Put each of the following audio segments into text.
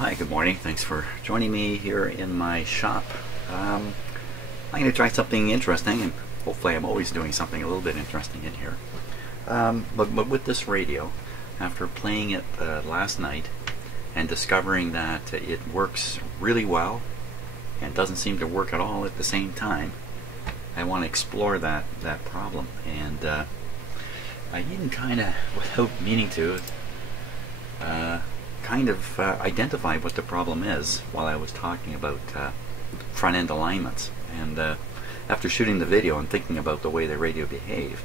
Hi, good morning. Thanks for joining me here in my shop. I'm going to try something interesting, and hopefully I'm always doing something a little bit interesting in here. But with this radio, after playing it last night and discovering that it works really well and doesn't seem to work at all at the same time, I want to explore that problem. And I even kind of, without meaning to, identify what the problem is while I was talking about front-end alignments. And after shooting the video and thinking about the way the radio behaved,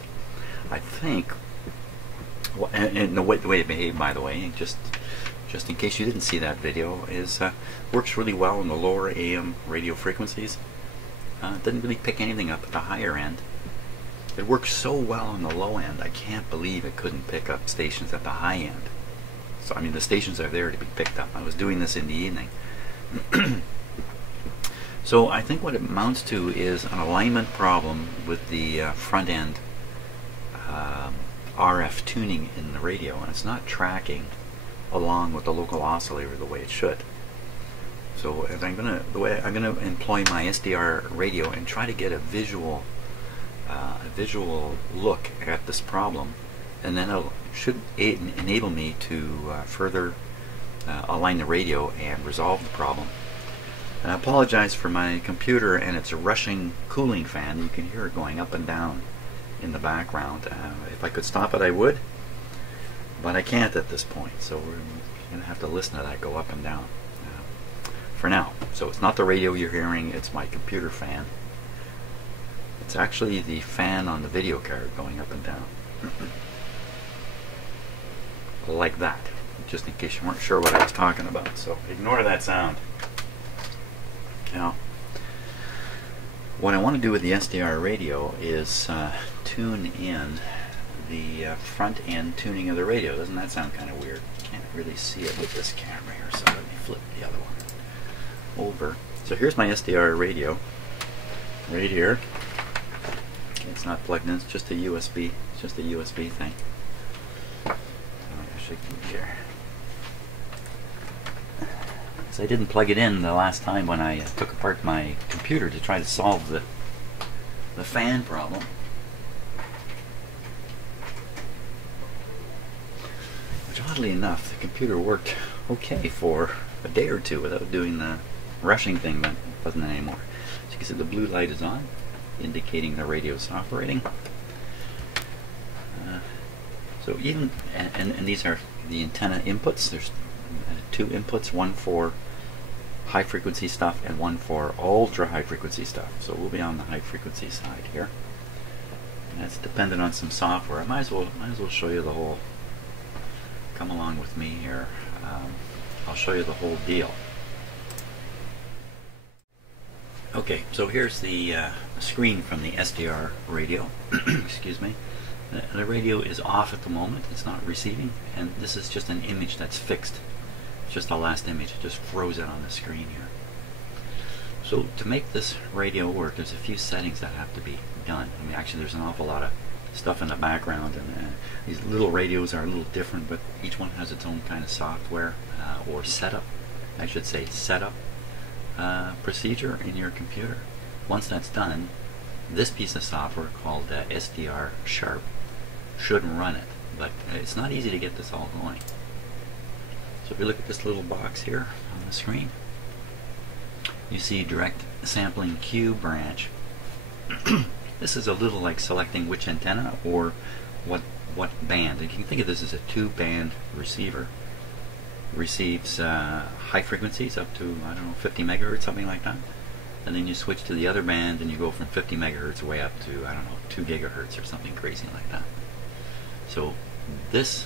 I think, and the way it behaved, by the way, just in case you didn't see that video, is works really well in the lower AM radio frequencies. Didn't really pick anything up at the higher end. It works so well on the low end, I can't believe it couldn't pick up stations at the high end. So, I mean, the stations are there to be picked up. I was doing this in the evening. So I think what it amounts to is an alignment problem with the front end RF tuning in the radio, and it's not tracking along with the local oscillator the way it should. So I'm gonna employ my SDR radio and try to get a visual look at this problem, and then it should enable me to further align the radio and resolve the problem. And I apologize for my computer and its rushing cooling fan. You can hear it going up and down in the background. If I could stop it, I would, but I can't at this point, so we're going to have to listen to that go up and down for now. So it's not the radio you're hearing, it's my computer fan. It's actually the fan on the video card going up and down. Like that, just in case you weren't sure what I was talking about. So ignore that sound. Now, what I want to do with the SDR radio is tune in the front end tuning of the radio. Doesn't that sound kind of weird? Can't really see it with this camera here, so let me flip the other one over. So here's my SDR radio right here. It's not plugged in, it's just a USB. It's just a USB thing. Here. So I didn't plug it in the last time when I took apart my computer to try to solve the fan problem. Which, oddly enough, the computer worked okay for a day or two without doing the rushing thing, but it wasn't anymore. So you can see the blue light is on, indicating the radio is operating. So even, and these are the antenna inputs. There's two inputs, one for high frequency stuff and one for ultra high frequency stuff. So we'll be on the high frequency side here. And that's dependent on some software. I might as well show you the whole, come along with me here. I'll show you the whole deal. Okay, so here's the screen from the SDR radio. Excuse me. The radio is off at the moment, it's not receiving, and this is just an image that's fixed. It's just the last image, it just froze it on the screen here. So to make this radio work, there's a few settings that have to be done. I mean, actually there's an awful lot of stuff in the background, and these little radios are a little different, but each one has its own kind of software, or setup, I should say setup procedure in your computer. Once that's done, this piece of software called SDR Sharp should run it, but it's not easy to get this all going. So if you look at this little box here on the screen, you see direct sampling Q branch. This is a little like selecting which antenna or what band. And you can think of this as a 2-band receiver. Receives high frequencies up to, I don't know, 50 megahertz, something like that. And then you switch to the other band and you go from 50 megahertz way up to, I don't know, 2 gigahertz or something crazy like that. So this,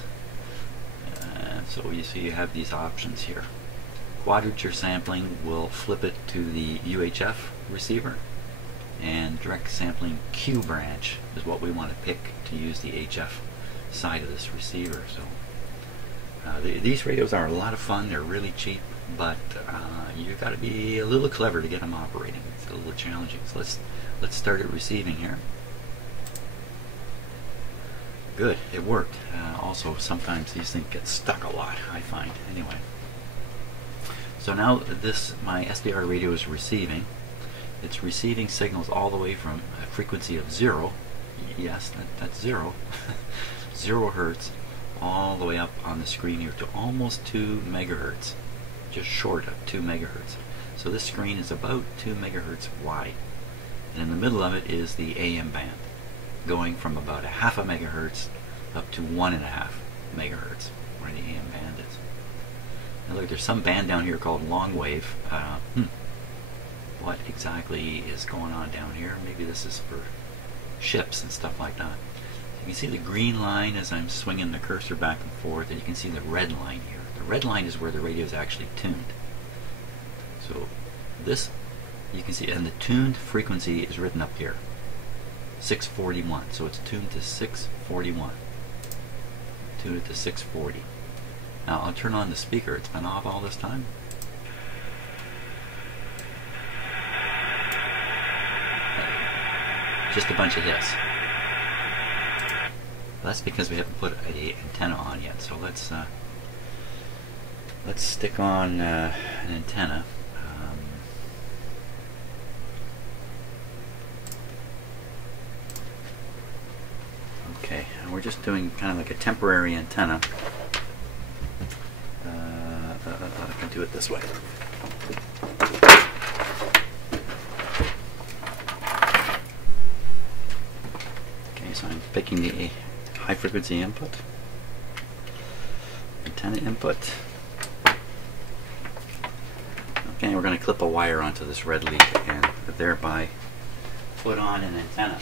so you see you have these options here. Quadrature sampling will flip it to the UHF receiver, and direct sampling Q branch is what we want to pick to use the HF side of this receiver. So these radios are a lot of fun, they're really cheap, but you've got to be a little clever to get them operating. It's a little challenging. So let's start it receiving here. Good, it worked. Also, sometimes these things get stuck a lot, I find. Anyway, So now my SDR radio is receiving. It's receiving signals all the way from a frequency of 0. Yes, that's 0. 0 hertz all the way up on the screen here to almost 2 megahertz. Just short of 2 megahertz. So this screen is about 2 megahertz wide. And in the middle of it is the AM band, going from about a half a megahertz up to 1.5 megahertz, where the AM band is. Now look, there's some band down here called long wave. What exactly is going on down here? Maybe this is for ships and stuff like that. You can see the green line as I'm swinging the cursor back and forth, and you can see the red line here. The red line is where the radio is actually tuned. So this, you can see, and the tuned frequency is written up here, 641. So it's tuned to 641. Tune it to 640. Now I'll turn on the speaker. It's been off all this time. Just a bunch of hiss. That's because we haven't put an antenna on yet. So let's stick on an antenna. Okay, and we're just doing kind of like a temporary antenna. I can do it this way. Okay, so I'm picking the high frequency input, antenna input. Okay, we're going to clip a wire onto this red lead and thereby put on an antenna.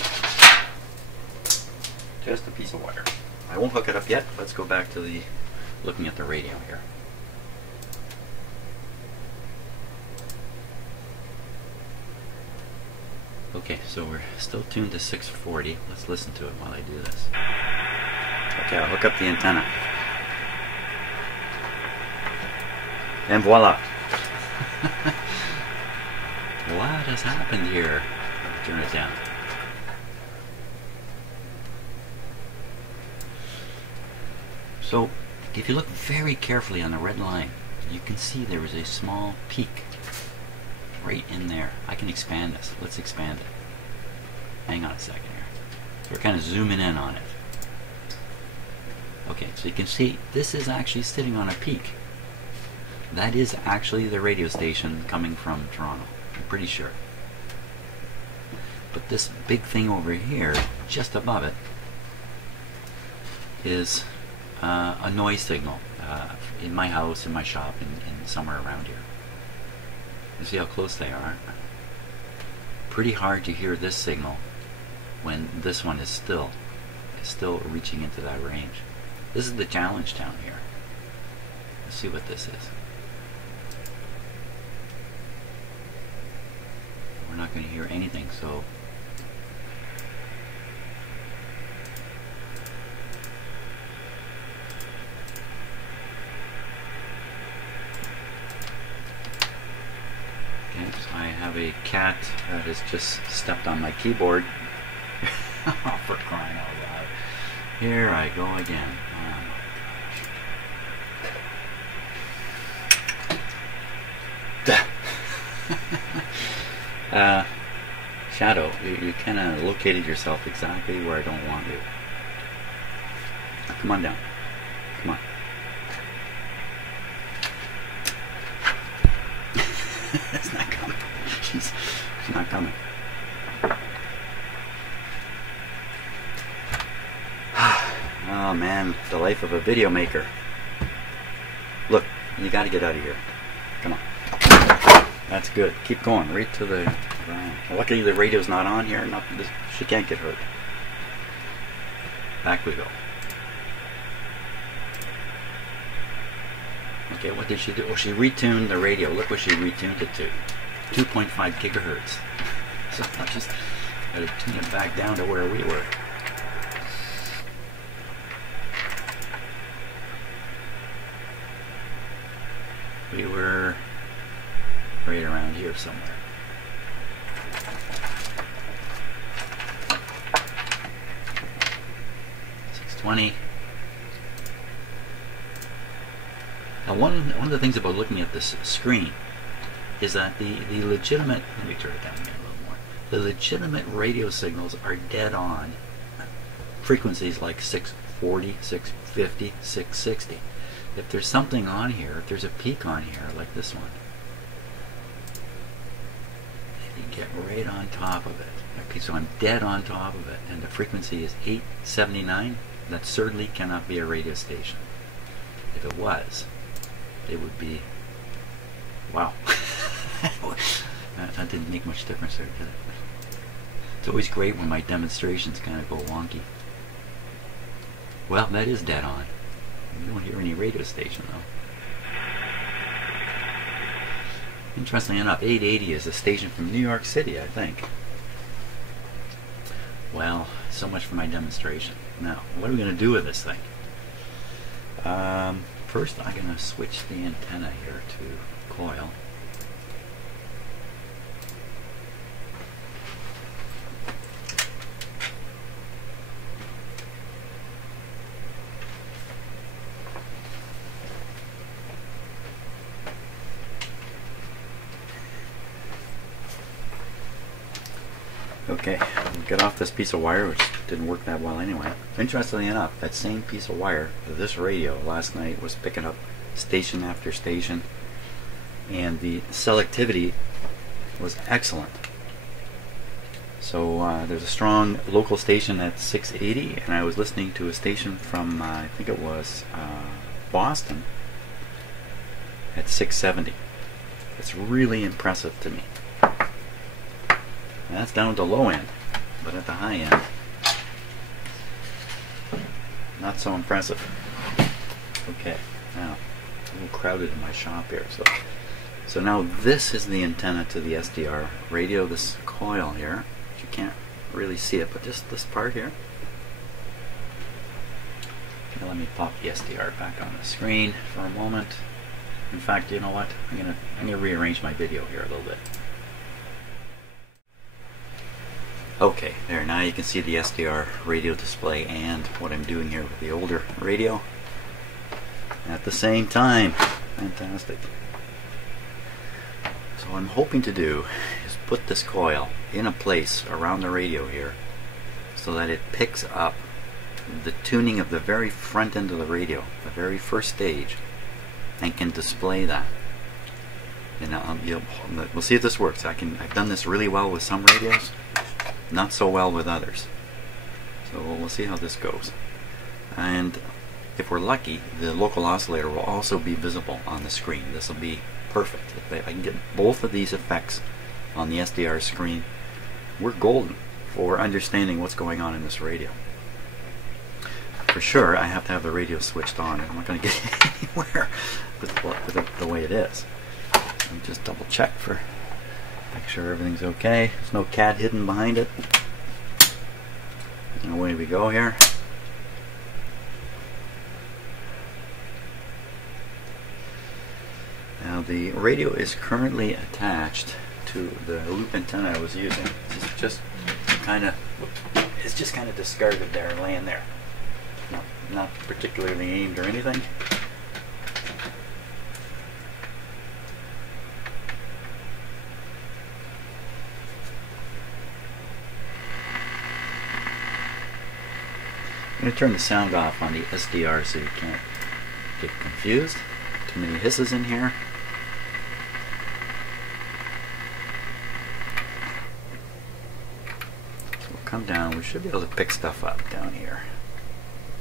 Just a piece of wire. I won't hook it up yet. Let's go back to looking at the radio here. Okay, so we're still tuned to 640. Let's listen to it while I do this. Okay, I'll hook up the antenna. And voila! What has happened here? Turn it down. So, if you look very carefully on the red line, you can see there is a small peak right in there. I can expand this. Let's expand it. Hang on a second here. So we're kind of zooming in on it. Okay, so you can see this is actually sitting on a peak. That is actually the radio station coming from Toronto. I'm pretty sure. But this big thing over here, just above it, is a noise signal in my house, in my shop, and somewhere around here. You see how close they are? Pretty hard to hear this signal when this one is still reaching into that range. This is the challenge down here. Let's see what this is. We're not going to hear anything, so I have a cat that has just stepped on my keyboard. Oh, for crying out loud. Here I go again. Oh my gosh. Shadow, you kind of located yourself exactly where I don't want you. Now, come on down. Come on. It's not coming. She's not coming. Oh man, the life of a video maker. Look, you got to get out of here. Come on. That's good. Keep going right to the ground. Luckily the radio's not on here. She can't get hurt. Back we go. Okay, what did she do? Oh, she retuned the radio. Look what she retuned it to. 2.5 gigahertz. So I just got to tune it back down to where we were. We were right around here somewhere. $620. Now one of the things about looking at this screen is that the legitimate, let me turn it down again a little more, the legitimate radio signals are dead on frequencies like 640, 650, 660. If there's something on here, if there's a peak on here like this one, you get right on top of it. Okay, so I'm dead on top of it, and the frequency is 879. That certainly cannot be a radio station. If it was, it would be, wow. That didn't make much difference there, did it? It's always great when my demonstrations kind of go wonky. Well, that is dead on. You don't hear any radio station though. Interestingly enough, 880 is a station from New York City, I think. Well, so much for my demonstration. Now, what are we going to do with this thing? First, I'm going to switch the antenna here to coil. Okay, we'll get off this piece of wire, which didn't work that well anyway. Interestingly enough, that same piece of wire, this radio last night was picking up station after station, and the selectivity was excellent. So there's a strong local station at 680, and I was listening to a station from, I think it was Boston, at 670. It's really impressive to me. And that's down at the low end, but at the high end, not so impressive. Okay, now a little crowded in my shop here. So now this is the antenna to the SDR radio. This coil here, you can't really see it, but just this part here. Okay, let me pop the SDR back on the screen for a moment. In fact, you know what? I'm gonna rearrange my video here a little bit. Okay, there, now you can see the SDR radio display and what I'm doing here with the older radio at the same time. Fantastic. So what I'm hoping to do is put this coil in a place around the radio here so that it picks up the tuning of the very front end of the radio, the very first stage, and can display that. And we'll see if this works. I've done this really well with some radios, not so well with others. So we'll see how this goes. And if we're lucky, the local oscillator will also be visible on the screen. This will be perfect. If I can get both of these effects on the SDR screen, we're golden for understanding what's going on in this radio. For sure, I have to have the radio switched on. I'm not going to get anywhere with it the way it is. I'll just double check for make sure everything's okay. There's no cat hidden behind it. And away we go here. Now the radio is currently attached to the loop antenna I was using. It's just kind of discarded there, laying there. Not particularly aimed or anything. I'm going to turn the sound off on the SDR so you can't get confused. Too many hisses in here. So we'll come down. We should be able to pick stuff up down here.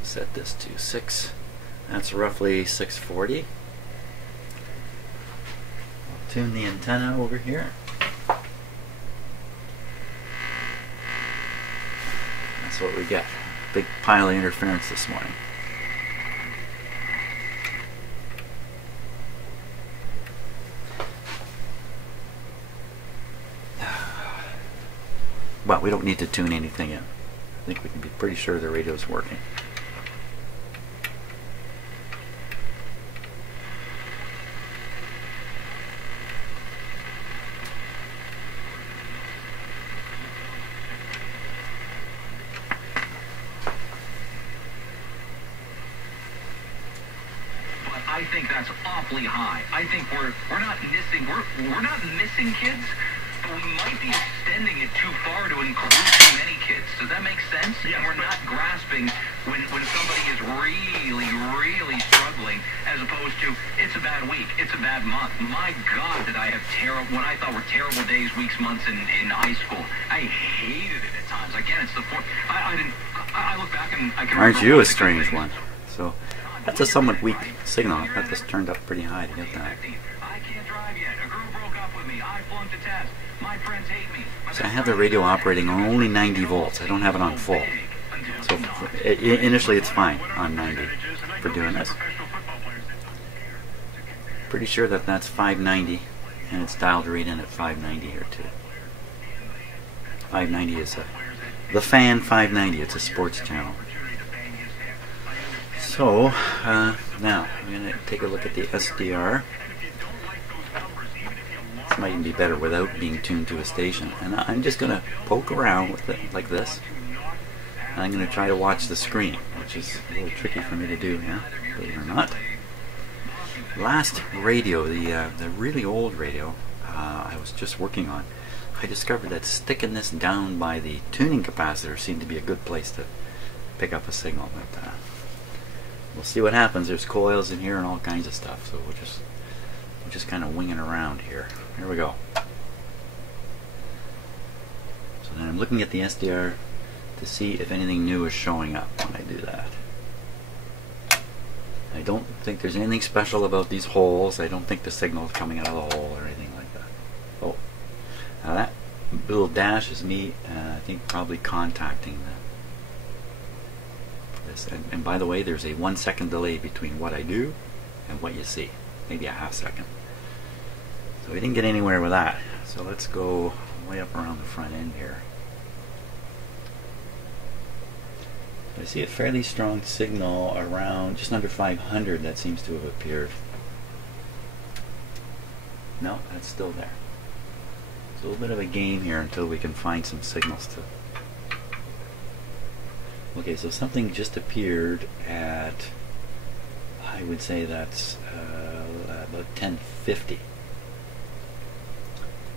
Set this to 6. That's roughly 640. I'll tune the antenna over here. That's what we get. Big pile of interference this morning. Well, we don't need to tune anything in. I think we can be pretty sure the radio's working. I think that's awfully high. I think we're not missing kids, but we might be extending it too far to include too many kids. Does that make sense? Yes. And we're not grasping when somebody is really struggling, as opposed to it's a bad week, it's a bad month. My God, did I have what I thought were terrible days, weeks, months in high school. I hated it at times. Again, it's the point. I look back and I can. Aren't you a strange one? So that's a somewhat weak signal. I got this turned up pretty high to get that. I can't drive yet. A girl broke up with me. I flunked a test. My friends hate me. So I have the radio operating on only 90 volts. I don't have it on full. So initially it's fine on 90 for doing this. Pretty sure that that's 590, and it's dialed right in at 590 here too. 590 is the fan 590. It's a sports channel. So now I'm going to take a look at the SDR. This might even be better without being tuned to a station. And I'm just going to poke around with it like this. And I'm going to try to watch the screen, which is a little tricky for me to do, yeah, believe it or not. Last radio, the really old radio I was just working on, I discovered that sticking this down by the tuning capacitor seemed to be a good place to pick up a signal. But we'll see what happens. There's coils in here and all kinds of stuff, so we're just kind of winging around here. Here we go. So then I'm looking at the SDR to see if anything new is showing up when I do that. I don't think there's anything special about these holes. I don't think the signal is coming out of the hole or anything like that. Oh, now that little dash is me, I think, probably contacting this. And by the way, there's a 1 second delay between what I do and what you see. Maybe a half second. So we didn't get anywhere with that. So let's go way up around the front end here. I see a fairly strong signal around just under 500 that seems to have appeared. No, that's still there. It's a little bit of a game here until we can find some signals to... Okay, so something just appeared at, I would say that's about 1050.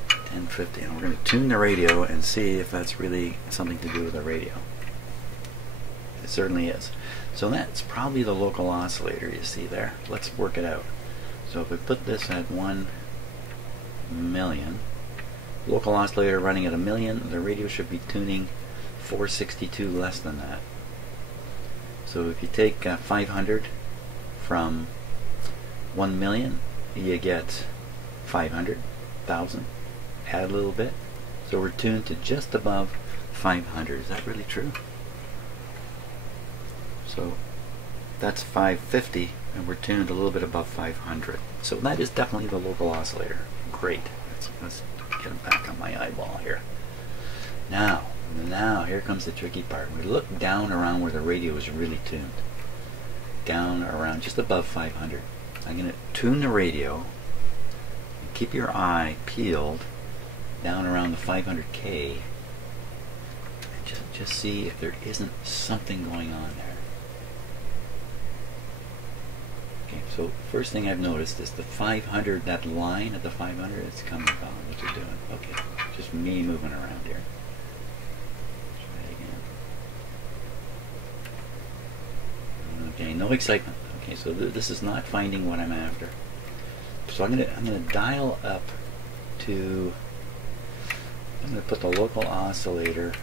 1050, and we're going to tune the radio and see if that's really something to do with the radio. It certainly is. So that's probably the local oscillator you see there. Let's work it out. So if we put this at 1 million, local oscillator running at 1 million, the radio should be tuning 462 less than that. So if you take 500 from 1 million, you get 500,000. Add a little bit. So we're tuned to just above 500. Is that really true? So that's 550, and we're tuned a little bit above 500. So that is definitely the local oscillator. Great. Let's get it back on my eyeball here. Now here comes the tricky part. We look down around where the radio is really tuned. Down around just above 500. I'm going to tune the radio. Keep your eye peeled down around the 500K. And just see if there isn't something going on there. Okay, so first thing I've noticed is the 500, that line at the 500, it's coming down. What's it doing? Okay, just me moving around here. Try again. Okay, no excitement. Okay, so this is not finding what I'm after. So I'm gonna dial up to. I'm gonna put the local oscillator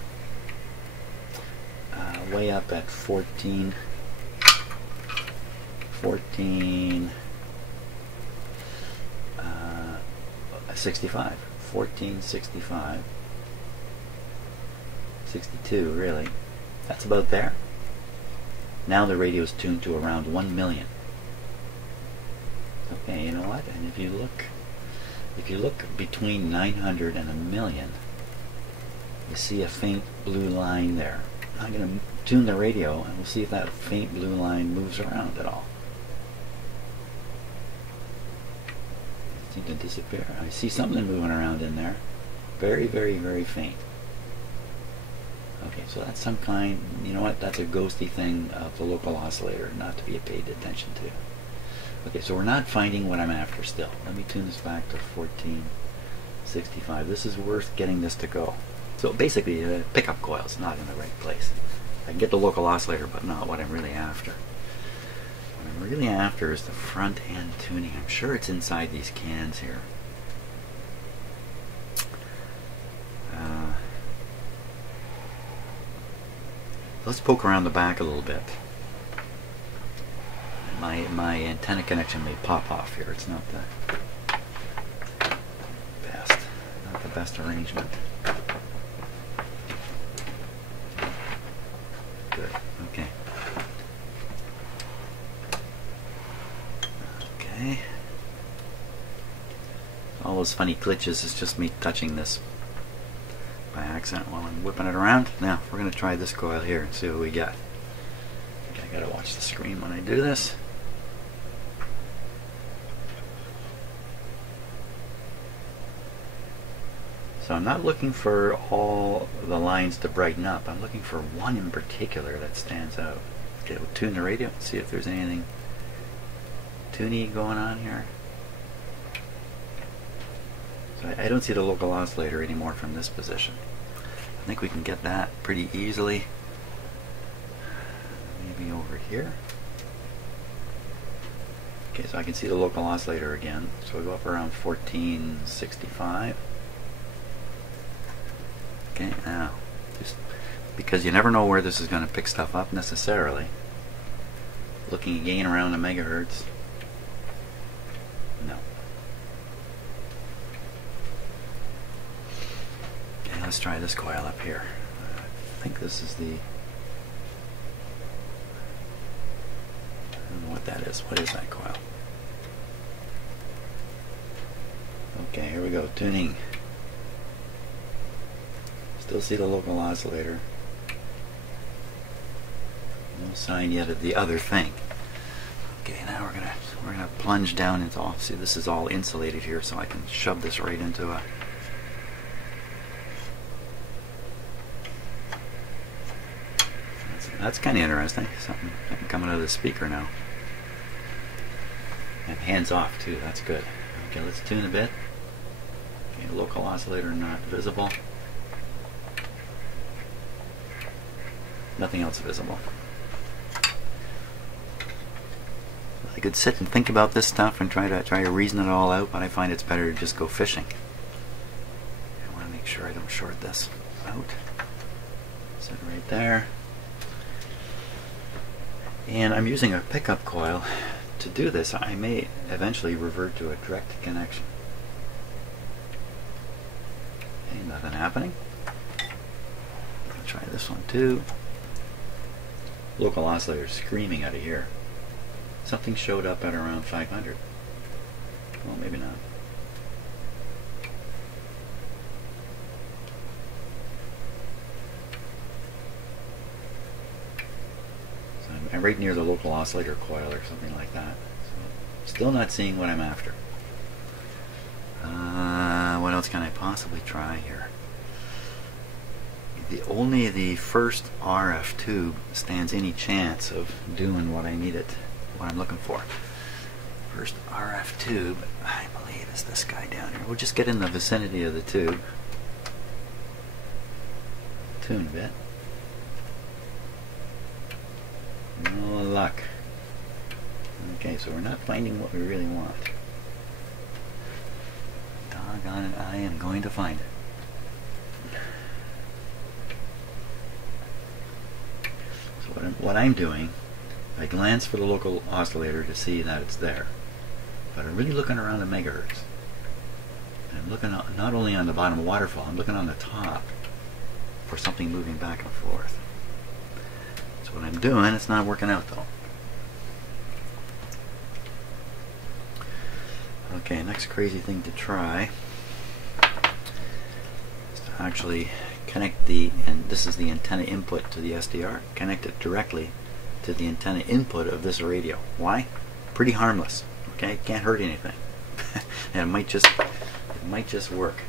way up at 65, 1465, 62 really. That's about there. Now the radio is tuned to around 1 million. Okay, you know what? And if you look between 900 and 1 million, you see a faint blue line there. I'm going to tune the radio and we'll see if that faint blue line moves around at all. It seems to disappear. I see something moving around in there. Very, very, very faint. Okay, so that's some kind, you know what, that's a ghosty thing of the local oscillator not to be paid attention to. Okay, so we're not finding what I'm after still. Let me tune this back to 1465. This is worth getting this to go. So basically, the pickup coil is not in the right place. I can get the local oscillator, but not what I'm really after. What I'm really after is the front end tuning. I'm sure it's inside these cans here. Let's poke around the back a little bit. My antenna connection may pop off here. It's not the best arrangement. Good. Okay. Okay. All those funny glitches is just me touching this by accident while I'm whipping it around. Now we're going to try this coil here and see what we get. Okay, I gotta watch the screen when I do this. So I'm not looking for all the lines to brighten up. I'm looking for one in particular that stands out. Okay, we'll tune the radio and see if there's anything tuny going on here. So I don't see the local oscillator anymore from this position. I think we can get that pretty easily. Maybe over here. Okay, so I can see the local oscillator again. So we go up around 1465. Okay, now, just because you never know where this is going to pick stuff up necessarily. Looking again around the megahertz. No. Okay, let's try this coil up here. I think this is the... I don't know what that is. What is that coil? Okay, here we go. Tuning. Still see the local oscillator. No sign yet of the other thing. Okay, now we're gonna plunge down into all. See, this is all insulated here, so I can shove this right into a. That's kind of interesting. Something coming out of the speaker now. And hands off too. That's good. Okay, let's tune a bit. Okay, local oscillator not visible. Nothing else visible. I could sit and think about this stuff and try to reason it all out, but I find it's better to just go fishing. I want to make sure I don't short this out. Sit right there. And I'm using a pickup coil. To do this, I may eventually revert to a direct connection. Okay, nothing happening. I'll try this one too. Local oscillator screaming out of here. Something showed up at around 500. Well, maybe not. So I'm right near the local oscillator coil or something like that. So still not seeing what I'm after. What else can I possibly try here? Only the first RF tube stands any chance of doing what I need it, what I'm looking for. First RF tube, I believe, is this guy down here. We'll just get in the vicinity of the tube. Tune a bit. No luck. Okay, so we're not finding what we really want. Doggone it, I am going to find it. What I'm doing, I glance for the local oscillator to see that it's there, but I'm really looking around the megahertz. And I'm looking not only on the bottom waterfall, I'm looking on the top for something moving back and forth. That's what I'm doing. It's not working out though. Okay, next crazy thing to try is to actually connect and this is the antenna input to the SDR, connect it directly to the antenna input of this radio. Why? Pretty harmless. Okay, can't hurt anything. And it might just work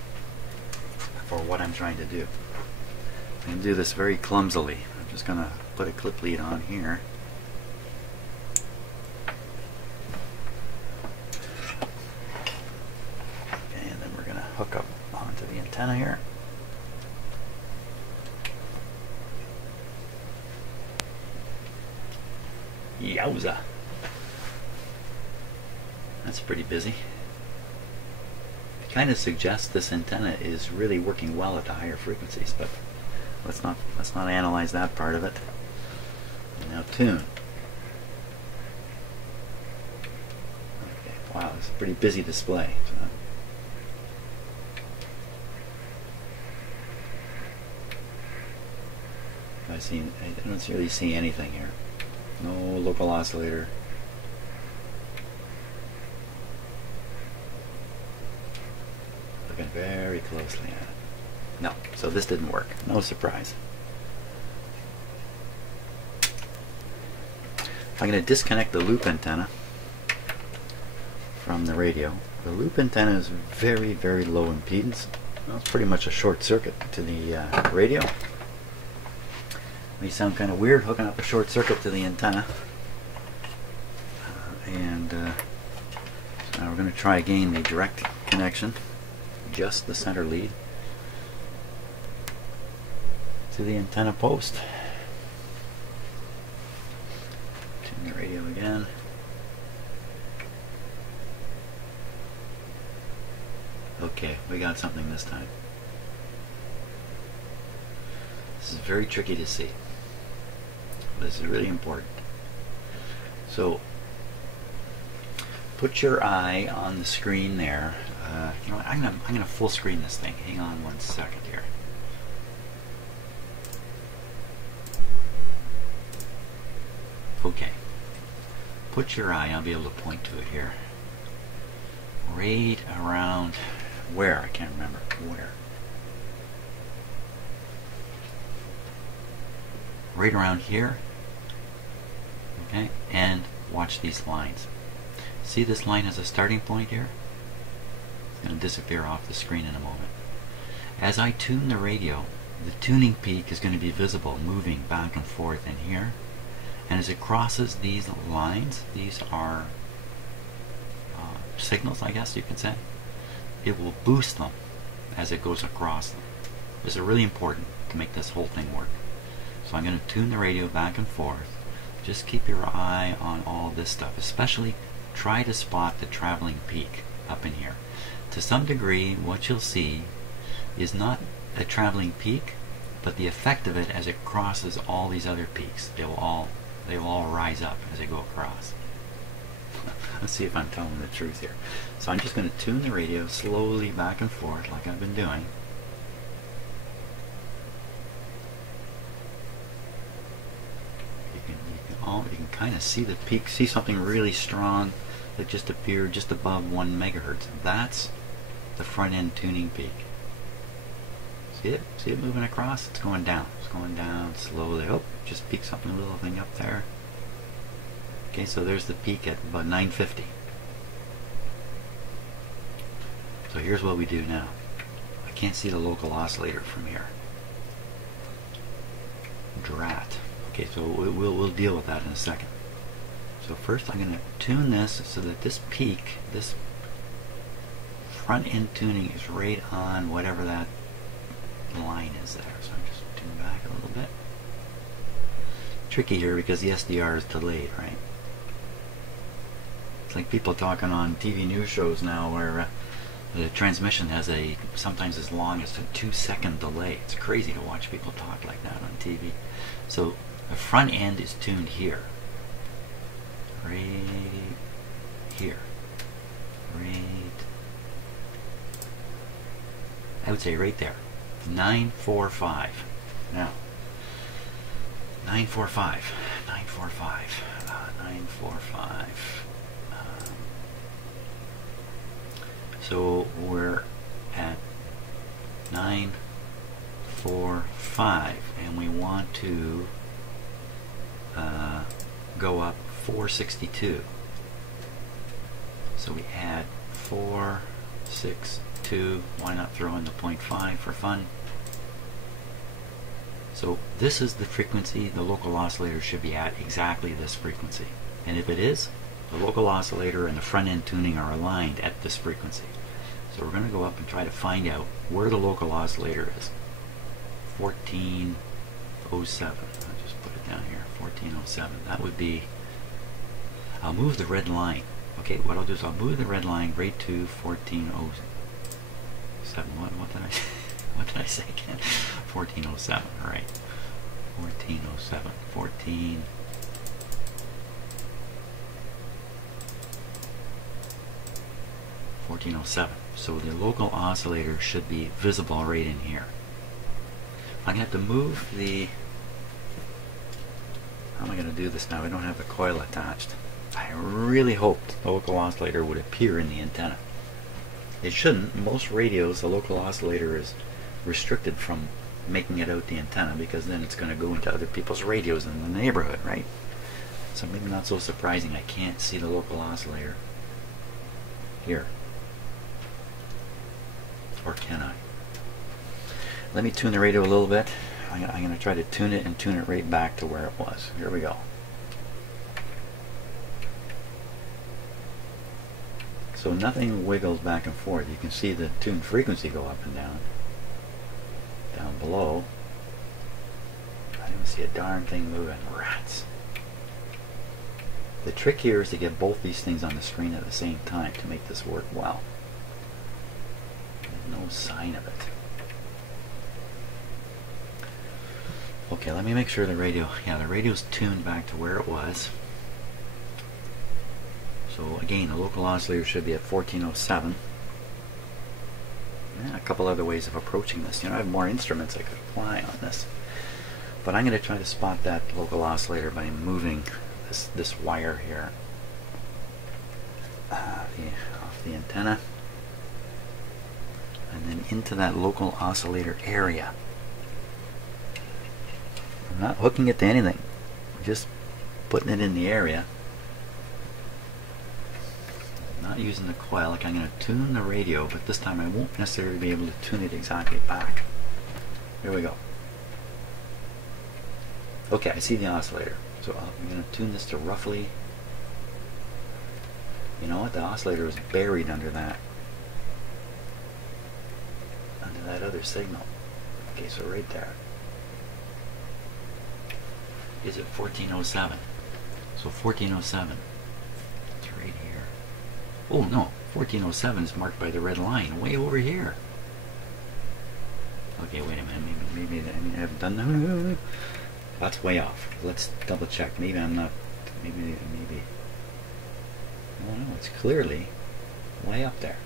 for what I'm trying to do. I'm going to do this very clumsily. I'm just going to put a clip lead on here. antenna here. Yowza! That's pretty busy. It kind of suggests this antenna is really working well at the higher frequencies, but let's not analyze that part of it. Now tune. Okay, wow, it's a pretty busy display. So I don't really see anything here. No local oscillator. Looking very closely at it. No, so this didn't work. No surprise. I'm going to disconnect the loop antenna from the radio. The loop antenna is very, very low impedance. Well, it's pretty much a short circuit to the radio. May sound kind of weird hooking up a short circuit to the antenna. So now we're going to try again the direct connection, just the center lead, to the antenna post. Tune the radio again. Okay, we got something this time. This is very tricky to see. This is really important. So put your eye on the screen there. You know what? I'm gonna full screen this thing. Hang on one second here. Okay. Put your eye. I'll be able to point to it here. Right around where? I can't remember where. Right around here. Okay, and watch these lines. See this line as a starting point here? It's going to disappear off the screen in a moment. As I tune the radio, the tuning peak is going to be visible, moving back and forth in here. And as it crosses these lines, these are signals, I guess you could say, it will boost them as it goes across them. This is really important to make this whole thing work. So I'm going to tune the radio back and forth. Just keep your eye on all this stuff. Especially try to spot the traveling peak up in here. To some degree, what you'll see is not a traveling peak, but the effect of it as it crosses all these other peaks. They will all rise up as they go across. Let's see if I'm telling the truth here. So I'm just going to tune the radio slowly back and forth like I've been doing. You can kind of see the peak, see something really strong that just appeared just above 1 megahertz. That's the front end tuning peak. See it? See it moving across? It's going down. It's going down slowly. Oh, just peaked something, a little thing up there. Okay, so there's the peak at about 950. So here's what we do now. I can't see the local oscillator from here. Drat. Okay, so we'll deal with that in a second. So first I'm going to tune this so that this peak, this front end tuning is right on whatever that line is there. So I'm just tuning back a little bit. Tricky here because the SDR is delayed, right? It's like people talking on TV news shows now where the transmission has sometimes as long as a 2-second delay. It's crazy to watch people talk like that on TV. So the front end is tuned here. Right here. Right. I would say right there. 945. Now, 945. 945. 945. So we're at 945 and we want to go up 462. So we add 462. Why not throw in the 0.5 for fun? So this is the frequency the local oscillator should be at, exactly this frequency. And if it is, the local oscillator and the front end tuning are aligned at this frequency. So we're going to go up and try to find out where the local oscillator is. 1407. I'll just put it down here. 1407. That would be, I'll move the red line. Okay, what I'll do is I'll move the red line right to 1407. What did I what did I say again? 1407. All right. 1407. 1407. So the local oscillator should be visible right in here. I'm going to have to move the... How am I going to do this now? I don't have the coil attached. I really hoped the local oscillator would appear in the antenna. It shouldn't. Most radios, the local oscillator is restricted from making it out the antenna, because then it's going to go into other people's radios in the neighborhood, right? So maybe not so surprising I can't see the local oscillator here. Or can I? Let me tune the radio a little bit. I'm going to try to tune it and tune it right back to where it was. Here we go. So nothing wiggles back and forth. You can see the tune frequency go up and down. Down below, I don't see a darn thing moving. Rats. The trick here is to get both these things on the screen at the same time to make this work well. There's no sign of it. Okay, let me make sure the radio, yeah, the radio's tuned back to where it was. So again, the local oscillator should be at 1407. And a couple other ways of approaching this. You know, I have more instruments I could apply on this. But I'm going to try to spot that local oscillator by moving this wire here off the antenna, and then into that local oscillator area. I'm not hooking it to anything, I'm just putting it in the area. I'm not using the coil. Like, I'm going to tune the radio, but this time I won't necessarily be able to tune it exactly back. Here we go. Okay, I see the oscillator. So I'm going to tune this to roughly, you know what, the oscillator is buried under that other signal. Okay, so right there. Is it 1407? So 1407. It's right here. Oh no, 1407 is marked by the red line way over here. Okay, wait a minute. Maybe I haven't done that. That's way off. Let's double check. Maybe I'm not. Maybe. Oh no, it's clearly way up there.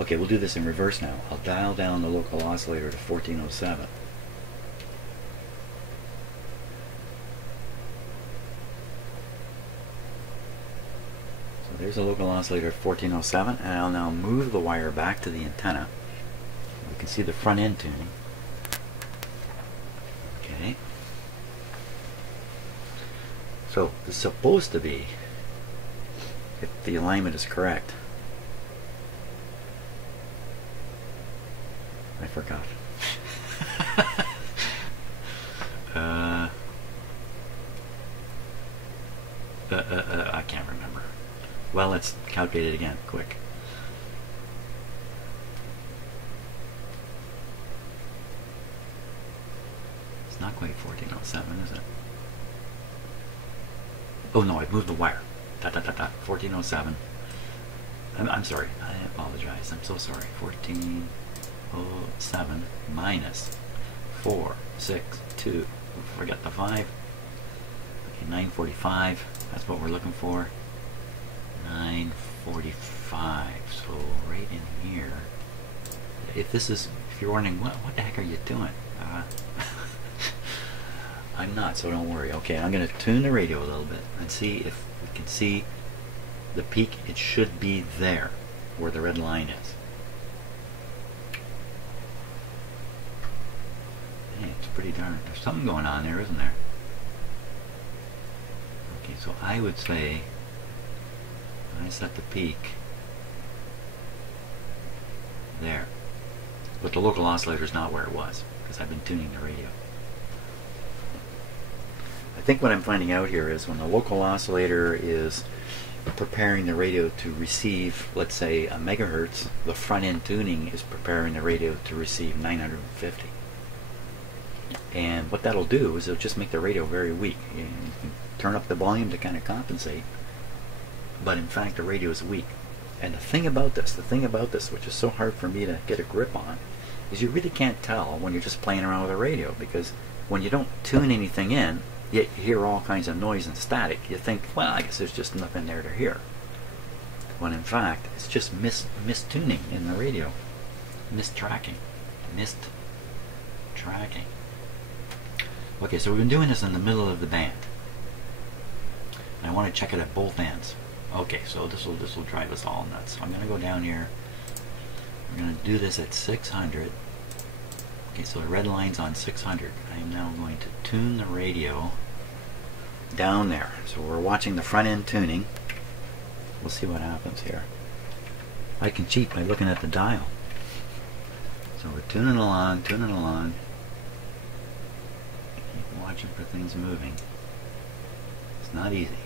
Okay, we'll do this in reverse now. I'll dial down the local oscillator to 1407. So there's a local oscillator at 1407, and I'll now move the wire back to the antenna. You can see the front end tuning. Okay. So it's supposed to be, if the alignment is correct. I forgot. I can't remember. Well, let's calculate it again, quick. It's not quite 1407, is it? Oh no, I've moved the wire. 1407. I'm sorry. I apologize. I'm so sorry. 1407 minus 462. Forget the 5. Okay, 945. That's what we're looking for. 945. So right in here. If you're wondering what the heck are you doing? I'm not, so don't worry. Okay, I'm going to tune the radio a little bit and see if we can see the peak. It should be there where the red line is. Hey, it's pretty darn. There's something going on there, isn't there? Okay, so I would say I set the peak there. But the local oscillator is not where it was because I've been tuning the radio. I think what I'm finding out here is when the local oscillator is preparing the radio to receive, let's say, a megahertz, the front end tuning is preparing the radio to receive 950. And what that'll do is it'll just make the radio very weak. You can turn up the volume to kind of compensate, but in fact the radio is weak. And the thing about this, which is so hard for me to get a grip on, is you really can't tell when you're just playing around with a radio, because when you don't tune anything in, you hear all kinds of noise and static. You think, well, I guess there's just nothing there to hear. When in fact, it's just mistuning in the radio. Mistracking. Okay, so we've been doing this in the middle of the band. And I want to check it at both ends. Okay, so this will drive us all nuts. So I'm going to go down here. We're going to do this at 600. Okay, so the red line's on 600. I am now going to tune the radio down there. So we're watching the front end tuning. We'll see what happens here. I can cheat by looking at the dial. So we're tuning along. Keep watching for things moving. It's not easy.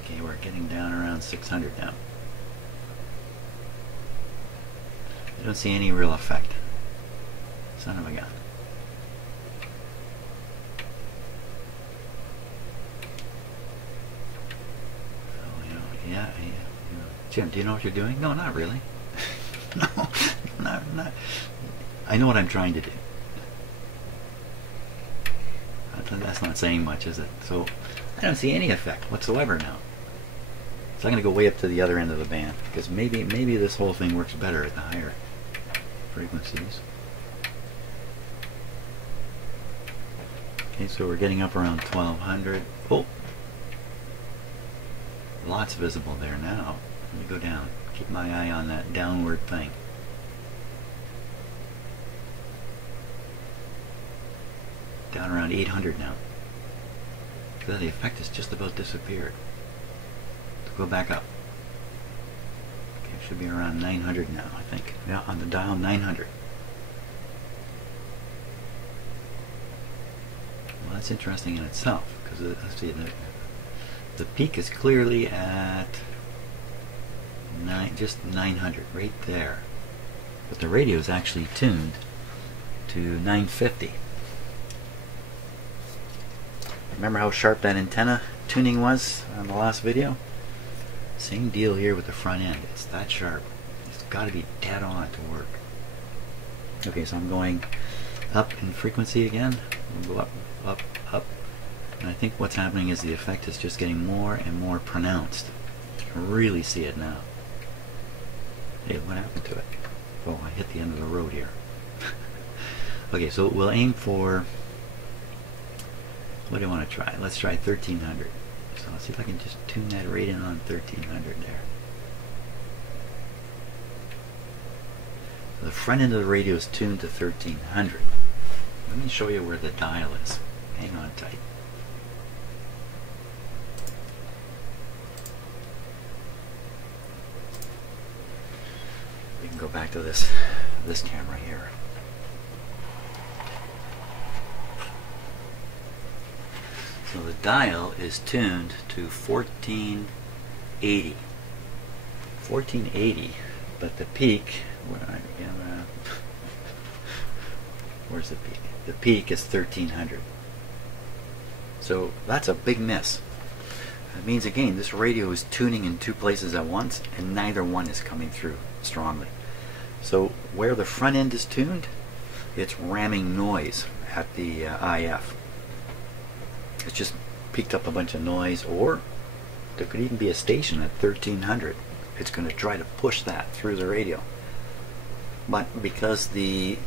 Okay, we're getting down around 600 now. I don't see any real effect. Son of a gun. Yeah, Jim, do you know what you're doing? No, not really. No, not. I know what I'm trying to do. That's not saying much, is it? So I don't see any effect whatsoever now. So I'm going to go way up to the other end of the band, because maybe this whole thing works better at the higher frequencies. Okay, so we're getting up around 1200. Oh! Lots visible there now. Let me go down. Keep my eye on that downward thing. Down around 800 now. So the effect has just about disappeared. Let's go back up. Okay, it should be around 900 now, I think. Yeah, on the dial, 900. Well, that's interesting in itself, because let's see, the peak is clearly at just 900, right there. But the radio is actually tuned to 950. Remember how sharp that antenna tuning was on the last video? Same deal here with the front end. It's that sharp. It's got to be dead on to work. Okay, so I'm going up in frequency again. We'll go up. And I think what's happening is the effect is just getting more and more pronounced. You can really see it now. Hey, what happened to it? Oh, I hit the end of the road here. Okay, so we'll aim for... What do I want to try? Let's try 1300. So let's see if I can just tune that right in on 1300 there. So the front end of the radio is tuned to 1300. Let me show you where the dial is. Hang on tight. We can go back to this camera here. So the dial is tuned to 1480. 1480, but the peak, where's the peak? The peak is 1300. So that's a big miss. That means again, this radio is tuning in two places at once, and neither one is coming through strongly. So where the front end is tuned, it's ramming noise at the IF. It's just picked up a bunch of noise, or there could even be a station at 1300. It's going to try to push that through the radio. But because the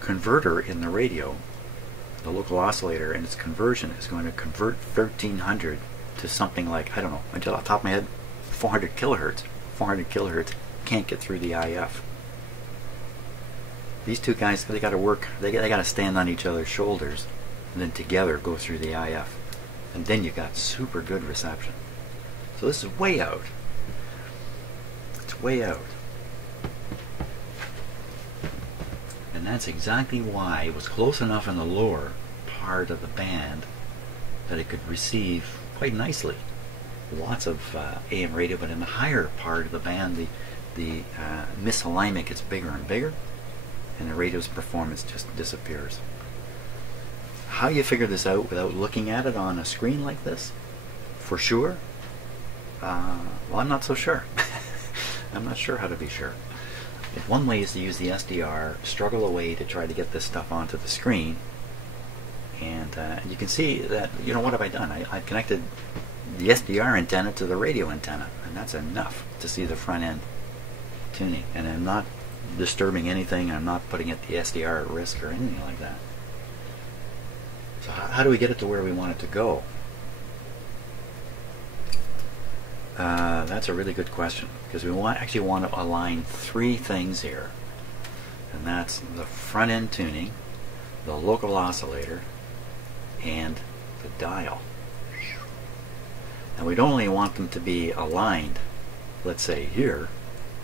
converter in the radio, the local oscillator and its conversion is going to convert 1300 to something like, I don't know, until off the top of my head, 400 kilohertz. 400 kilohertz can't get through the IF. These two guys, they got to work, they got to stand on each other's shoulders and then together go through the IF. And then you got super good reception. So this is way out. It's way out. And that's exactly why it was close enough in the lower part of the band that it could receive quite nicely. Lots of AM radio, but in the higher part of the band, the misalignment gets bigger and bigger, and the radio's performance just disappears. How you figure this out without looking at it on a screen like this, for sure? Well, I'm not so sure. I'm not sure how to be sure. One way is to use the SDR, struggle away to try to get this stuff onto the screen, and you can see that, you know, what have I done? I've connected the SDR antenna to the radio antenna, and that's enough to see the front end tuning, and I'm not disturbing anything. I'm not putting the SDR at risk or anything like that. So how do we get it to where we want it to go? That's a really good question, because we actually want to align three things here, and that's the front end tuning, the local oscillator, and the dial. And we don't only want them to be aligned, let's say here,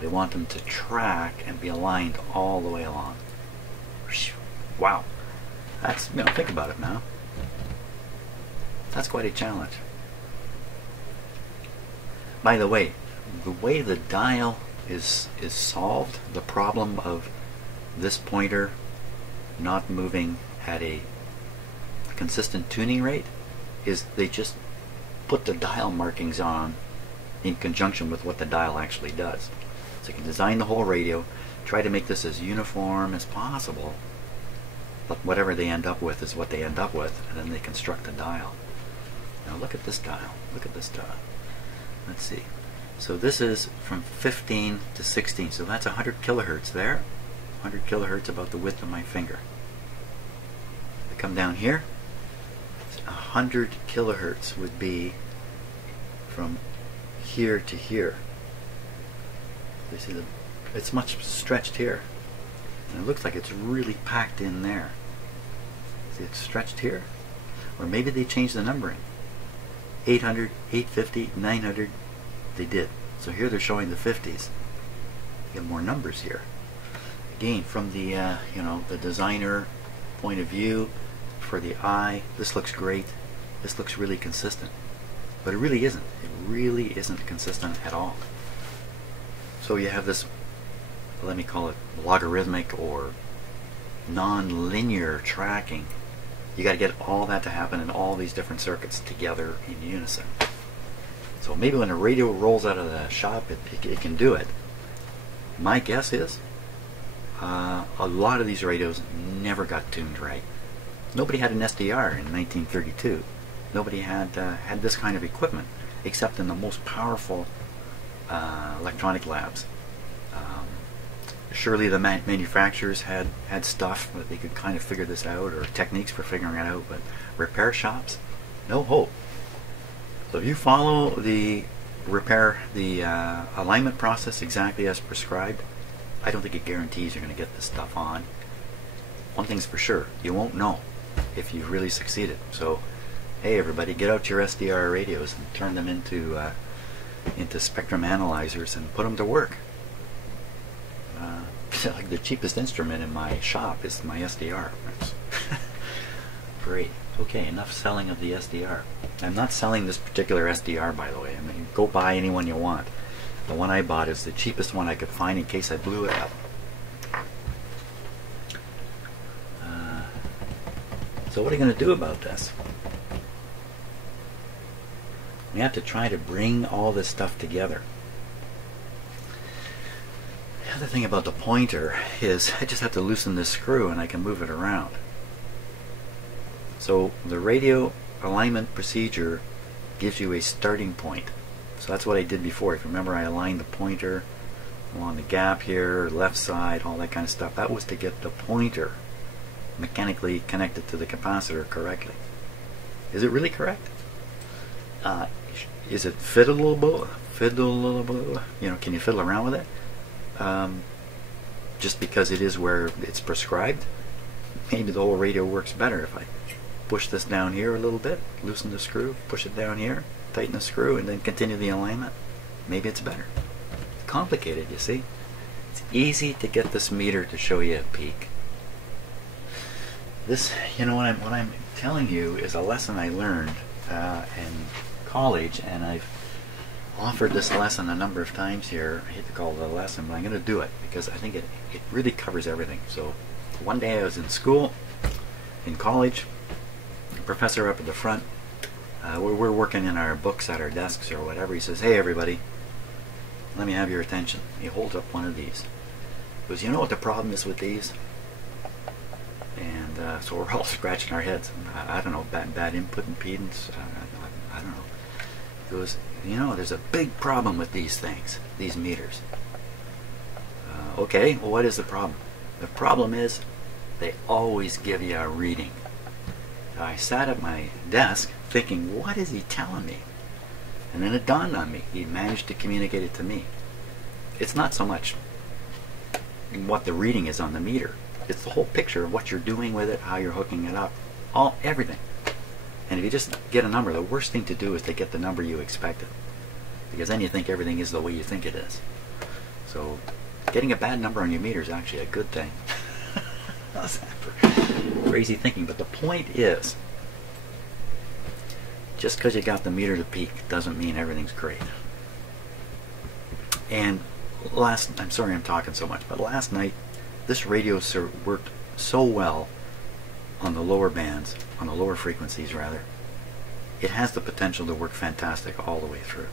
we want them to track and be aligned all the way along. Wow. That's, you know, think about it now. That's quite a challenge. By the way the dial is solved, the problem of this pointer not moving at a consistent tuning rate, is they just put the dial markings on in conjunction with what the dial actually does. So you can design the whole radio, try to make this as uniform as possible, but whatever they end up with is what they end up with, and then they construct the dial. Now look at this dial. Look at this dial. Let's see. So this is from 15 to 16. So that's 100 kilohertz there. 100 kilohertz, about the width of my finger. I come down here. 100 kilohertz would be from here to here. You see, it's much stretched here. And it looks like it's really packed in there. See, it's stretched here. Or maybe they changed the numbering. 800, 850, 900, they did. So here they're showing the 50s. You have more numbers here. Again, from the you know, the designer point of view, for the eye, this looks great. This looks really consistent. But it really isn't. It really isn't consistent at all. So you have this, let me call it logarithmic or non-linear tracking. You got to get all that to happen in all these different circuits together in unison. So maybe when a radio rolls out of the shop, it can do it. My guess is a lot of these radios never got tuned right. Nobody had an SDR in 1932. Nobody had this kind of equipment, except in the most powerful electronic labs. Surely the manufacturers had stuff that they could kind of figure this out, or techniques for figuring it out, but repair shops, no hope. So if you follow the alignment process exactly as prescribed, I don't think it guarantees you're going to get this stuff on. One thing's for sure, you won't know if you've really succeeded. So hey everybody, get out your SDR radios and turn them into spectrum analyzers and put them to work. Like the cheapest instrument in my shop is my SDR. Great. Okay, enough selling of the SDR. I'm not selling this particular SDR, by the way. I mean, go buy any one you want. The one I bought is the cheapest one I could find in case I blew it up. So what are you going to do about this? We have to try to bring all this stuff together. The other thing about the pointer is I just have to loosen this screw and I can move it around. So the radio alignment procedure gives you a starting point. So that's what I did before. If you remember, I aligned the pointer along the gap here, left side, all that kind of stuff. That was to get the pointer mechanically connected to the capacitor correctly. Is it really correct? Is it fiddleable? You know, can you fiddle around with it? Just because it is where it's prescribed? Maybe the whole radio works better if I push this down here a little bit, loosen the screw, push it down here, tighten the screw, and then continue the alignment. Maybe it's better. It's complicated, you see. It's easy to get this meter to show you a peak. This, you know, what I'm telling you is a lesson I learned in college, and I've offered this lesson a number of times here. I hate to call it a lesson, but I'm going to do it because I think it really covers everything. So one day I was in school, in college, the professor up at the front, we're working in our books at our desks or whatever. He says, "Hey everybody, let me have your attention." He holds up one of these. He goes, "You know what the problem is with these?" And so we're all scratching our heads. I don't know, bad input impedance. I don't know. He goes, "You know, there's a big problem with these things, these meters." Okay, well, what is the problem? The problem is they always give you a reading. So I sat at my desk thinking, what is he telling me? And then it dawned on me. He managed to communicate it to me. It's not so much what the reading is on the meter. It's the whole picture of what you're doing with it, how you're hooking it up, everything. And if you just get a number, the worst thing to do is to get the number you expected, because then you think everything is the way you think it is. So getting a bad number on your meter is actually a good thing. How's that for crazy thinking? But the point is, just because you got the meter to peak doesn't mean everything's great. And I'm sorry I'm talking so much, but last night this radio worked so well on the lower bands, on the lower frequencies rather. It has the potential to work fantastic all the way through.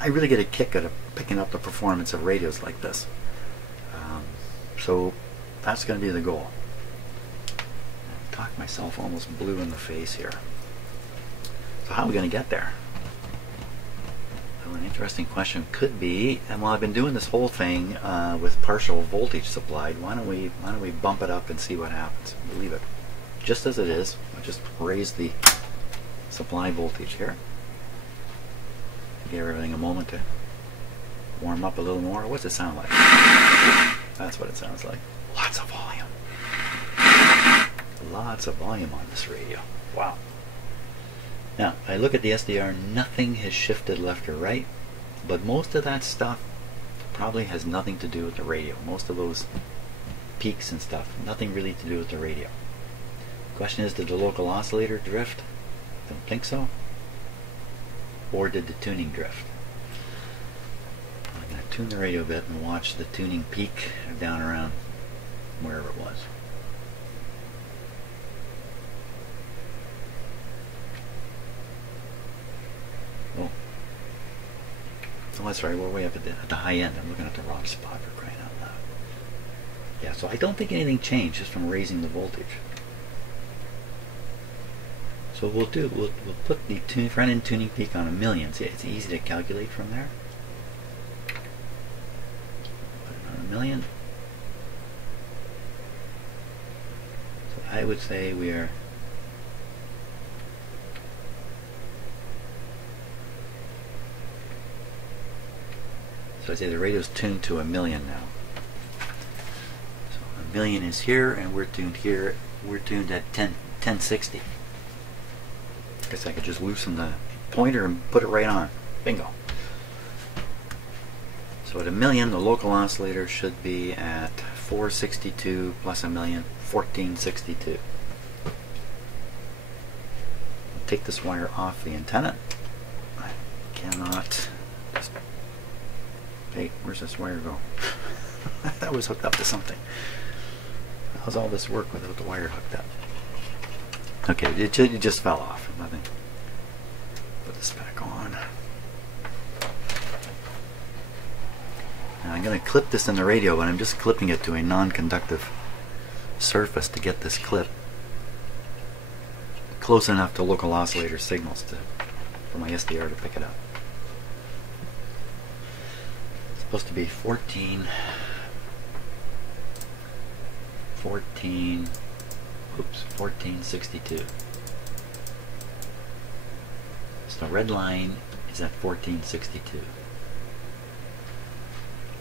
I really get a kick out of picking up the performance of radios like this. So that's going to be the goal. I talked myself almost blue in the face here. So how are we going to get there? Well, an interesting question could be, and while I've been doing this whole thing with partial voltage supplied, why don't we bump it up and see what happens? We'll leave it just as it is. I'll just raise the supply voltage here. Give everything a moment to warm up a little more. What's it sound like? That's what it sounds like. Lots of volume. Lots of volume on this radio. Wow. Now, I look at the SDR, nothing has shifted left or right, but most of that stuff probably has nothing to do with the radio. Most of those peaks and stuff, nothing really to do with the radio. Question is, did the local oscillator drift? Don't think so. Or did the tuning drift? I'm going to tune the radio a bit and watch the tuning peak down around wherever it was. Oh, that's right, we're way up at the high end. I'm looking at the wrong spot, for crying out loud. Yeah, so I don't think anything changed just from raising the voltage. So we'll put the front-end tuning peak on 1,000,000. See, it's easy to calculate from there. Put it on 1,000,000. So I would say we are so I'd say the radio's tuned to 1,000,000 now. So 1,000,000 is here, and we're tuned here. We're tuned at 1060. I guess I could just loosen the pointer and put it right on. Bingo. So at 1,000,000, the local oscillator should be at 462 plus 1,000,000, 1462. Take this wire off the antenna. I cannot. Hey, where's this wire go? That was hooked up to something. How's all this work without the wire hooked up? Okay, it just fell off. Nothing. Put this back on. Now I'm going to clip this in the radio, but I'm just clipping it to a non-conductive surface to get this clip close enough to local oscillator signals for my SDR to pick it up. It's supposed to be 1462. So the red line is at 1462.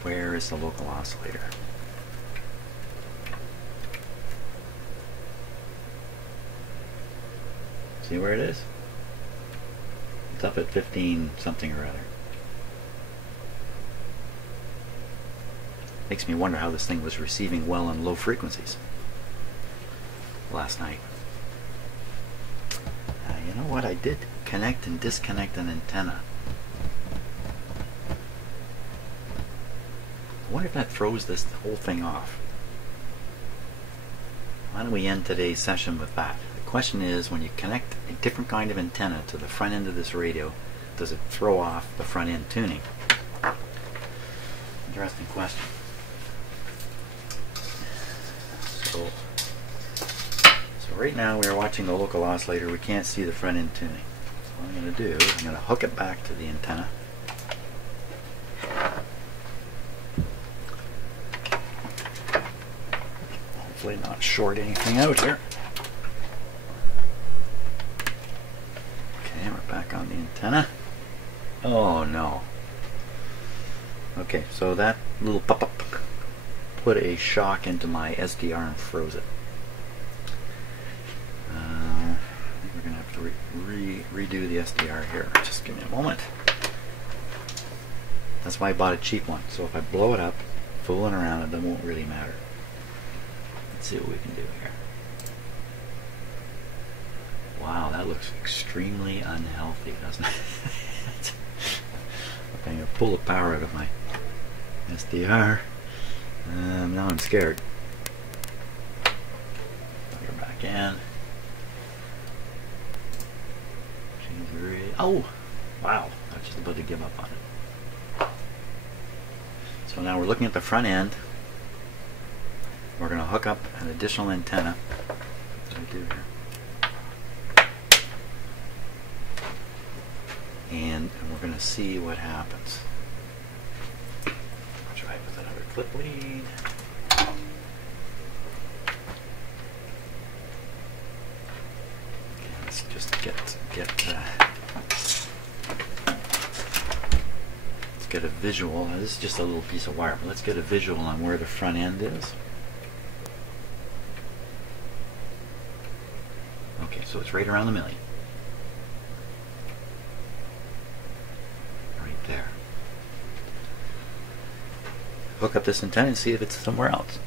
Where is the local oscillator? See where it is? It's up at 15 something or other. Makes me wonder how this thing was receiving well on low frequencies last night. You know what? I did connect and disconnect an antenna. I wonder if that throws this whole thing off. Why don't we end today's session with that? The question is, when you connect a different kind of antenna to the front end of this radio, does it throw off the front end tuning? Interesting question. So right now we are watching the local oscillator. We can't see the front end tuning. So what I'm going to do is I'm going to hook it back to the antenna. Hopefully not short anything out here. Okay, we're back on the antenna. Oh no. Okay, so that little pop-up put a shock into my SDR and froze it. I think we're going to have to redo the SDR here. Just give me a moment. That's why I bought a cheap one. So if I blow it up, fooling around, it won't really matter. Let's see what we can do here. Wow, that looks extremely unhealthy, doesn't it? I'm going to pull the power out of my SDR. Now I'm scared. Put her back in. Oh! Wow, I was just about to give up on it. So now we're looking at the front end. We're going to hook up an additional antenna. What do I do here? And we're going to see what happens. I'll try with another clip lead. Okay, let's just let's get a visual. Now, this is just a little piece of wire, but let's get a visual on where the front end is. Okay, so it's right around the milli. Right there. Hook up this antenna and see if it's somewhere else.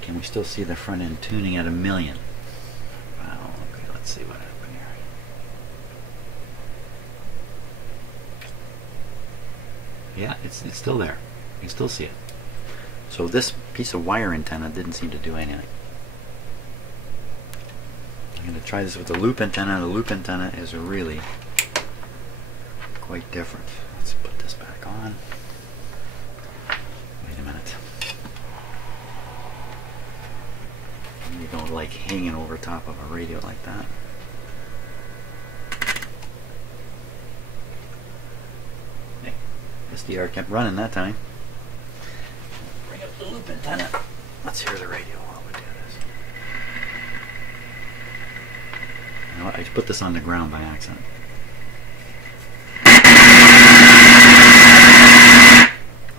Can we still see the front end tuning at 1,000,000? Wow, okay, let's see what happened here. Yeah, it's still there. You can still see it. So this piece of wire antenna didn't seem to do anything. I'm going to try this with the loop antenna. The loop antenna is really quite different. Let's put this back on. Wait a minute. You don't like hanging over top of a radio like that. Hey, SDR kept running that time. Bring up the loop antenna. Let's hear the radio while we do this. You know what? I put this on the ground by accident.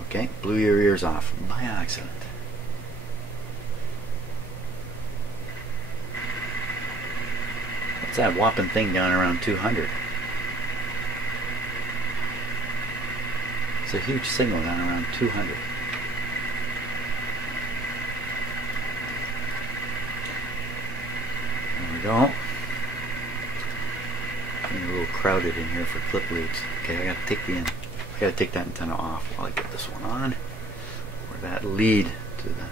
Okay, blew your ears off by accident. What's that whopping thing down around 200? It's a huge signal down around 200. There we go. Getting a little crowded in here for clip leads. Okay, I gotta take that antenna off while I get this one on. Or that lead to the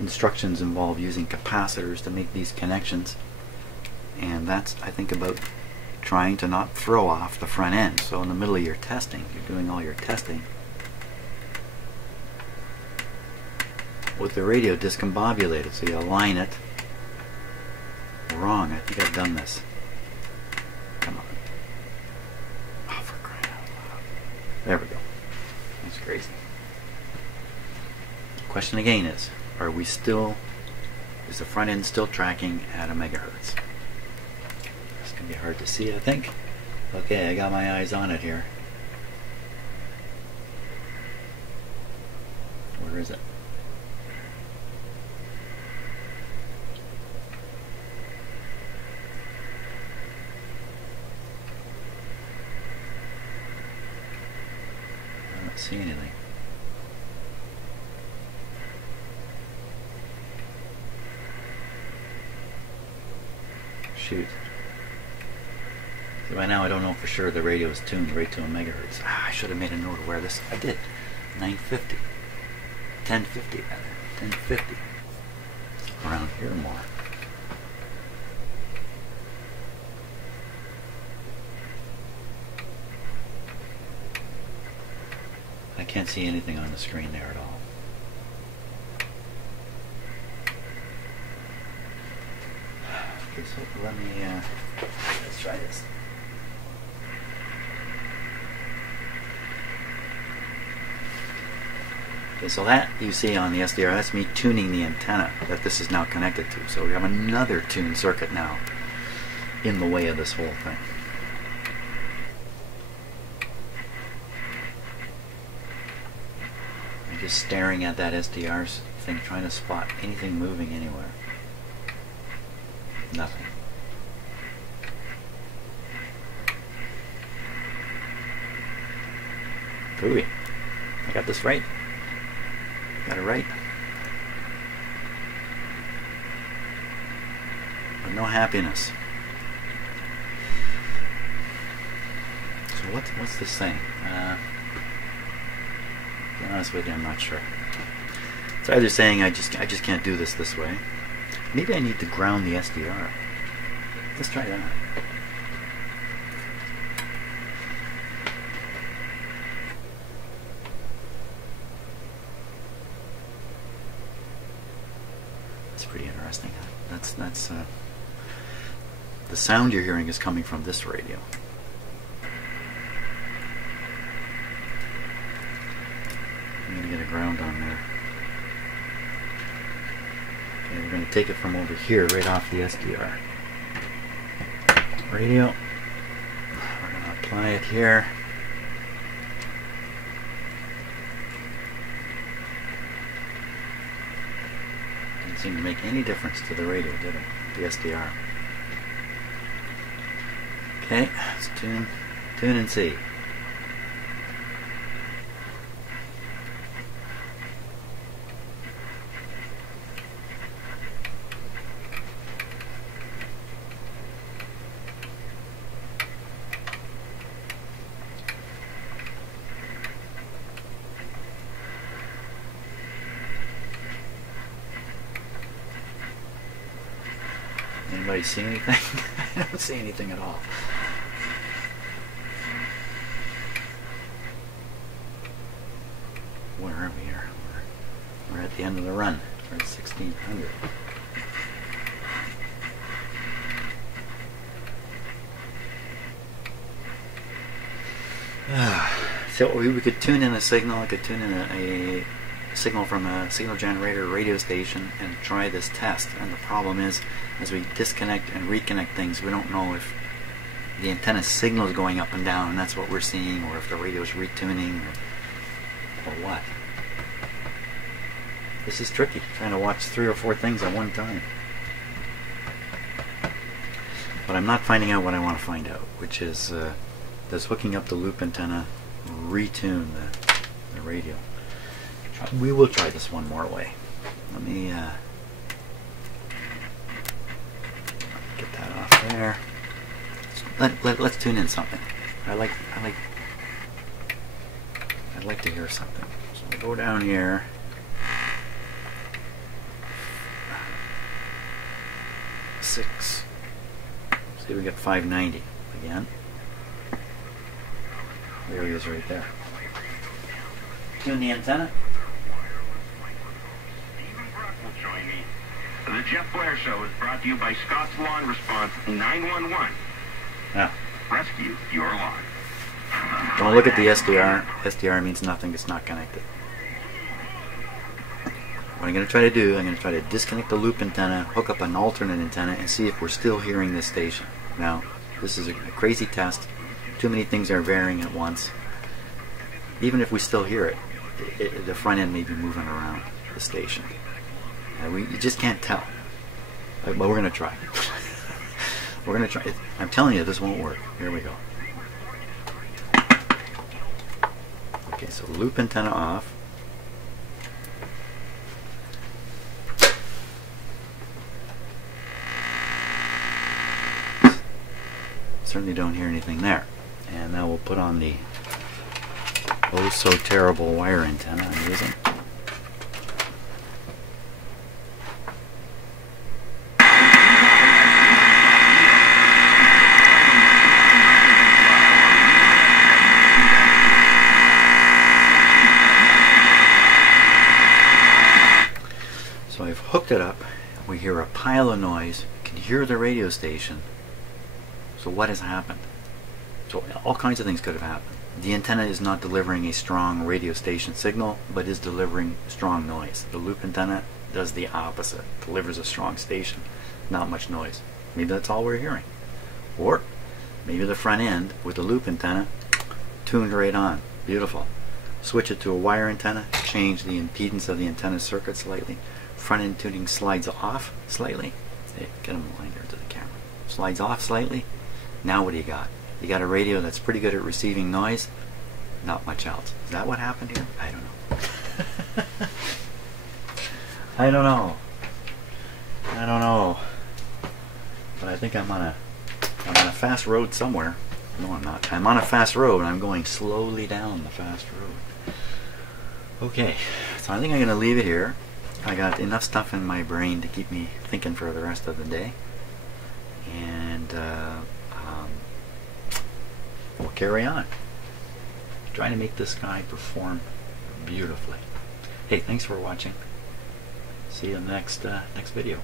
instructions involve using capacitors to make these connections, and that's, I think, about trying to not throw off the front end. So in the middle of your testing, you're doing all your testing with the radio discombobulated, so you align it wrong. I think I've done this. Come on. Oh, for crazy. Question again is the front end still tracking at a megahertz? It's going to be hard to see, I think. Okay, I got my eyes on it here. Where is it? I don't see anything. Shoot. So by now I don't know for sure the radio is tuned right to a megahertz. I should have made a note of where this. I did. 950. 1050 rather. 1050. Around here more. I can't see anything on the screen there at all. Okay, so let me, let's try this. Okay, so that you see on the SDR, that's me tuning the antenna that this is now connected to. So we have another tuned circuit now in the way of this whole thing. I'm just staring at that SDR thing, trying to spot anything moving anywhere. Nothing. Ooh, I got this right. Got it right. But no happiness. So what's this saying? To be honest with you, I'm not sure. It's either saying I just can't do this way. Maybe I need to ground the SDR. Let's try that. That's pretty interesting. That's the sound you're hearing is coming from this radio. I'm gonna get a ground on there. Okay, we're going to take it from over here, right off the SDR radio. We're going to apply it here. Didn't seem to make any difference to the radio, did it? The SDR. Okay, let's tune and see. Anybody see anything? I don't see anything at all. Where are we here? We're at the end of the run. We're at 1600. So we could tune in a signal. I could tune in a signal from a signal generator radio station and try this test. And the problem is, as we disconnect and reconnect things, we don't know if the antenna signal is going up and down, and that's what we're seeing, or if the radio is retuning, or what. This is tricky, trying to watch 3 or 4 things at one time. But I'm not finding out what I want to find out, which is does hooking up the loop antenna retune the radio. We will try this one more way. Let me get that off there. Let's tune in something. I'd like to hear something. So we'll go down here. See, we get 590 again. There he is right there. Tune the antenna. The Jeff Blair Show is brought to you by Scott's Lawn Response 911. Yeah. Rescue your lawn. Don't look at the SDR. SDR means nothing. It's not connected. What I'm going to try to do, I'm going to try to disconnect the loop antenna, hook up an alternate antenna, and see if we're still hearing this station. Now, this is a crazy test. Too many things are varying at once. Even if we still hear it, the front end may be moving around the station. You just can't tell. But we're going to try. We're going to try. I'm telling you, this won't work. Here we go. Okay, so loop antenna off. Certainly don't hear anything there. And now we'll put on the oh so terrible wire antenna I'm using. So I've hooked it up. We hear a pile of noise. You can hear the radio station. So what has happened? So all kinds of things could have happened. The antenna is not delivering a strong radio station signal, but is delivering strong noise. The loop antenna does the opposite. Delivers a strong station, not much noise. Maybe that's all we're hearing. Or maybe the front end with the loop antenna tuned right on. Beautiful. Switch it to a wire antenna, change the impedance of the antenna circuit slightly. Front end tuning slides off slightly. Hey, get them aligned here to the camera. Slides off slightly. Now what do you got? You got a radio that's pretty good at receiving noise, not much else. Is that what happened here? I don't know. I don't know. I don't know. But I think I'm on a fast road somewhere. No, I'm not. I'm on a fast road and I'm going slowly down the fast road. Okay, so I think I'm going to leave it here. I got enough stuff in my brain to keep me thinking for the rest of the day. And we'll carry on. Trying to make this guy perform beautifully. Hey, thanks for watching. See you in the next video.